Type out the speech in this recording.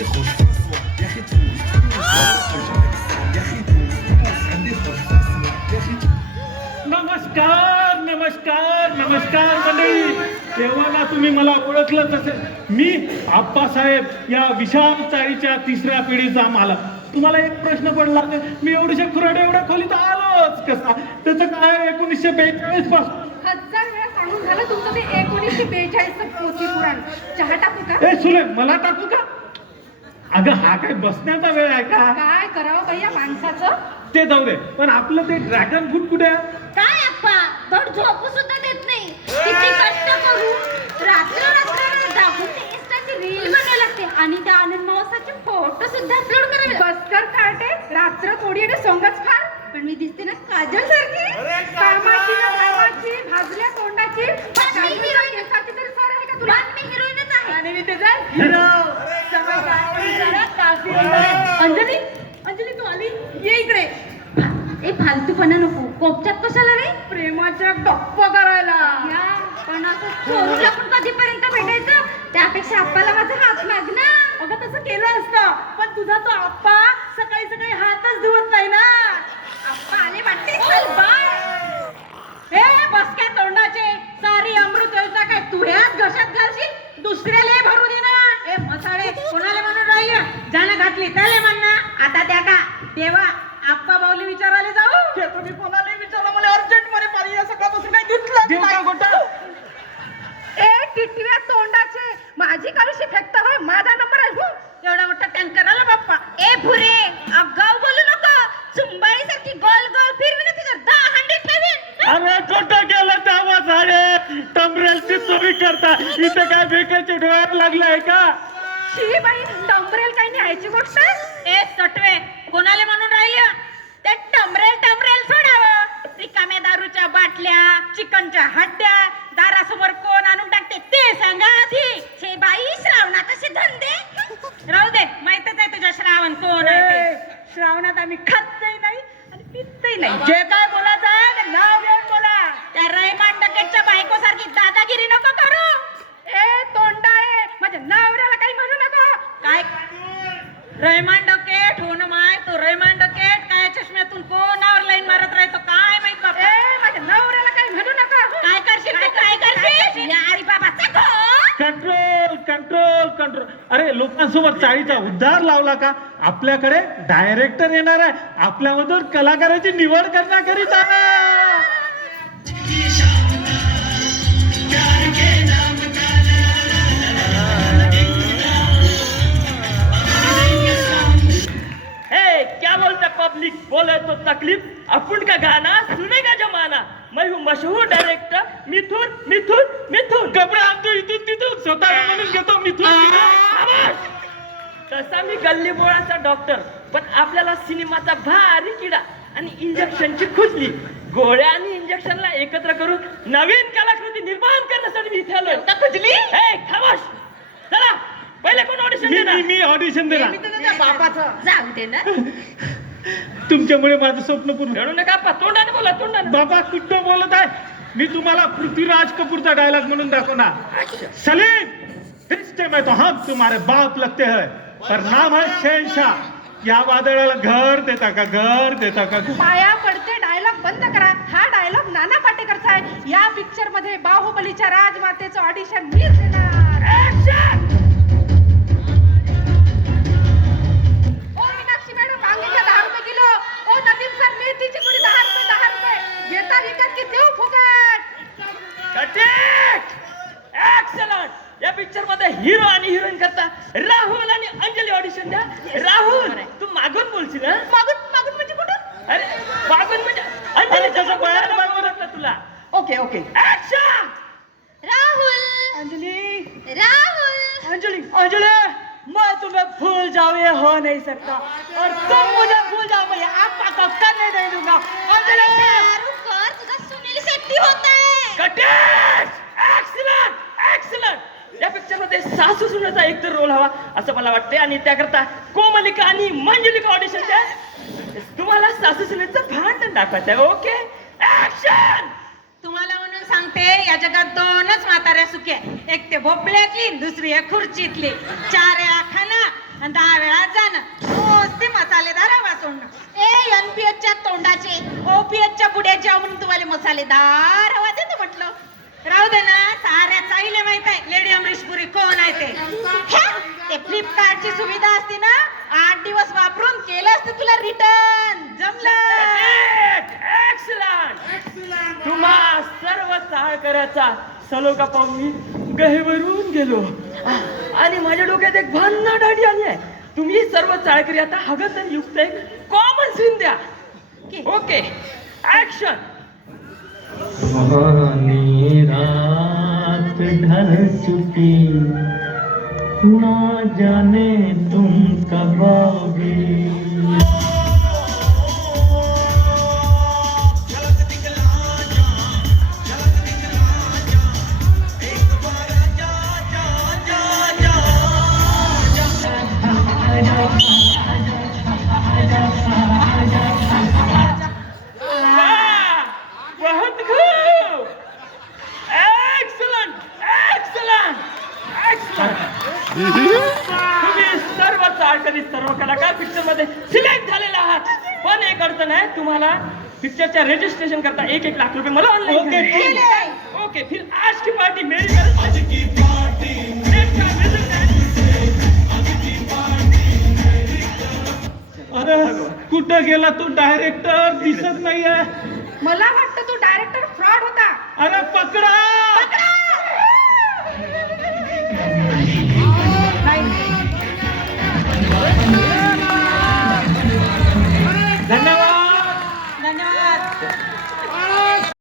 عندي خصاصة يا أخي تفوت يا أخي تفوت عندي خصاصة يا أخي नमस्कार नमस्कार नमस्कार मंडळी तेव्हा तुम्ही मला ओळखलंच असेल मी आप्पासाहेब या विशाल चाळीच्या तिसऱ्या पिढीचा मालक तुम्हाला एक प्रश्न पडला असेल, मी एवढ्या खुराडे एवढ्या खोलीत आलोच कसा त्याचं काय एकोणीसशे बेचाळीस पासून हजार वेळा सांगून झालं तुमचं ते एकोणीसशे बेचाळीसचं पोथी पुराण चहा टाकू का ए सुले मला टाकू का अगं हा काय बसण्याचा वेळ आहे का? काय करावं बाई या माणसाचं? ते जाऊ दे. पण आपलं ते ड्रॅगन फ्रूट कुठे आहे? काय अप्पा धड झोपू सुद्धा देत नाही. किती कष्ट करून रात्र रात्र जागून ते इंस्टाची रील बनायला लागते. आणि त्या आनंद मावसाचे फोटो सुद्धा अपलोड करायला लागते. बसकर काटे रात्र थोडी आणि सोंगच फार. पण मी दिसते ना काजल सारखी कामाची ना कामाची भाजल्या तोंडाची पण मी heroine. केसाची तरी सर आहे का तुला पण मी हिरोईनच आहे आणि मी त्याचा हिरो जरा काफी अंजली अंजली तू आली ये इकडे ए फालतूपणा नको. कोपच्यात कशाला रे? प्रेमाच्या गप्पा करायला. पण असं चोरून आपण कधीपर्यंत भेटायचं? त्यापेक्षा आपल्याला माझा हात माग ना अगं तसं केलं असतं. पण तुझा तो आप्पा सकाळी सकाळी हातच धुवत नाही ना. आप्पा आले वाटते. चल बाय. हे बसक्या तोंडाचे? सारी अमृत योजना काय तू ह्याच घशात घालशील? दुसऱ्याला भरू दे ना. ए मसाळे कोणाला म्हणून राहिले ज्याला घातली त्याला म्हण ना आता त्या का तेव्हा आप्पा बाऊली विचारायला जाऊ ते तुम्ही कोणाला विचारा मला अर्जंटमध्ये पाहिजे सकाळपासून काही देऊ का गोटा ए टिटव्या तोंडाचे माझी काळशी फेकता होय? माझा नंबर आहे हो. एवढा मोठा टँकर आला बाप्पा. ए भुरे अगाऊ बोलू नको. चुंबाळी सारखी गोल गोल फिरवी ना तुझ्या दहा हंड्रेड ठेवीन. अरे कुठं गेलं तेव्हा झाले टमरेलची चोरी करता. इथे काय भेकायचे डोळ्यात लागलाय का? शी बाई डंबरेल काही न्यायची गोष्ट ए सटवे कोणाला म्हणून राहिले ते टमरेल टमरेल सोडावं. रिकाम्या दारूच्या बाटल्या चिकनच्या हड्ड्या दारासमोर कोण ते सांगा आधी. हे बाई श्रावणात असे धंदे? राहू दे माहितच आहे तुझ्या श्रावण कोण आहे ते. श्रावणात आम्ही खातही नाही आणि पितही नाही. जे काय बोलायचं आहे ते नाव घेऊन बोला त्या रयमान डकेटच्या बायको सारखी दादागिरी नको करू ए तोंडाळे माझ्या नवऱ्याला काही म्हणू नको काय रयमान डकेट हो ना माय तो रयमान डकेट काय चष्म्यातून कोणावर लाईन मारत राहतो काय माहीत बाबा ए माझ्या नवऱ्याला काही म्हणू नका काय करशील तू काय करशील या अरे बाबाचा घोर. कंट्रोल कंट्रोल कंट्रोल लोकांसोबत चाळीचा उद्धार लावला का? आपल्याकडे डायरेक्टर येणार आहे. आपल्यामधून कलाकाराची निवड करण्याकरिता हे क्या बोलता पब्लिक बोले तो तकलीफ. अपन का गाना? सुनेगा जमाना? मैं हूँ मशहूर डायरेक्टर मिथुन मिथुन मिथुन. कपडे आणतो इथून तिथून स्वतः म्हणून घेतो मिथून! तसा मी गल्ली बोळाचा डॉक्टर पण आपल्याला सिनेमाचा भारी किडा आणि इंजेक्शनची खुजली. गोळ्या आणि इंजेक्शनला एकत्र करून नवीन कलाकृती निर्माण करण्यासाठी मी इथे आलोय. खुजली? हे खामोश! चला पहिले कोण ऑडिशन मी देणार? मी मी ऑडिशन देणार. जाऊ दे ना. तुमच्यामुळे माझं स्वप्न पूर्ण रडू नका आप्पा, तोंडाने बोला तोंडाने. बाबा कुठं बोलत आहे? मी तुम्हाला पृथ्वीराज कपूरचा डायलॉग म्हणून दाखवणार. सलीम रिश्ते में तो. हम तुम्हारे बाप लगते हैं. पर नाम है शहनशाह या वादळाला घर देता का घर देता का पाया पडते डायलॉग बंद करा. हा डायलॉग नाना पाटेकरचा आहे. या पिक्चरमध्ये बाहुबलीच्या राजमातेचं ऑडिशन मीच देणार! ओ मीनाक्षी मॅडम वांगीच्या दहा रुपये किलो ओ नदीम सर मेथीची पुरी दहा रुपये दहा रुपये घेता विकत की देऊ फुकट. एक्सलंट या पिक्चरमध्ये हिरो आणि हिरोईन करता. राहुल आणि अंजली ऑडिशन द्या. राहुल तू मागून बोलशील मागून मागून म्हणजे कुठं? अरे मागून म्हणजे अंजली कसं बयान मागून ना तुला. Okay okay. Action Rahul. Anjali. Rahul. Anjali Anjali! मैं तुम्हें भूल जाऊं ये हो नहीं सकता और तुम मुझे भूल जाओ मैं ये आपका कब नहीं दूंगा अंजलि! कटेश! एक्सलंट एक्सलंट या पिक्चरमध्ये सासू सुनेचा एक तर रोल हवा असं मला वाटतंय. आणि त्याकरता कोमलिका आणि मंजुलिका ऑडिशन द्या तुम्हाला सासू सुनेचं भांडण दाखवायचं आहे ओके ऍक्शन तुम्हाला म्हणून सांगते या जगात दोनच म्हाताऱ्या सुख्या एक ते भोपळ्यातली दुसरी आहे खुर्चीतली. चार आहे खाना आणि दहा वेळा जाणं. ते मसालेदार हवा सोडणं. ए एनपीएच च्या तोंडाचे ओपीएच च्या बुड्याचे म्हणून तुम्हाला मसालेदार हवा देतो म्हटलं राहू दे ना साऱ्या चाईले माहीत आहे लेडी अमरीशपुरी कोण आहे ते? हे, ते फ्लिपकार्टची सुविधा असते ना आठ दिवस वापरून केलं असतं तुला रिटर्न जमलं? एक्सलंट तुम्हा सर्व चाळकऱ्याचा सलोखा पाहून मी गहेवरून गेलो. आणि माझ्या डोक्यात एक भन्नाट आयडिया आली आहे. तुम्ही सर्व चाळकरी आता हवं तर युक्त एक कॉमन सीन द्या. ओके. ऍक्शन घर चुके ना जाने तुम कब आओगे। तुम्ही सर्व चाळकरी सर्व कलाकार पिक्चरमध्ये सिलेक्ट झालेले आहात. पण एक अडचण आहे तुम्हाला पिक्चरच्या रजिस्ट्रेशन करता एक एक लाख रुपये मला ऑनलाईन ओके फिर आज की पार्टी मेरी आज की पार्टी अरे कुठं गेला तू डायरेक्टर दिसत नाहीये. मला वाटतं तू डायरेक्टर फ्रॉड होता. अरे पकडा!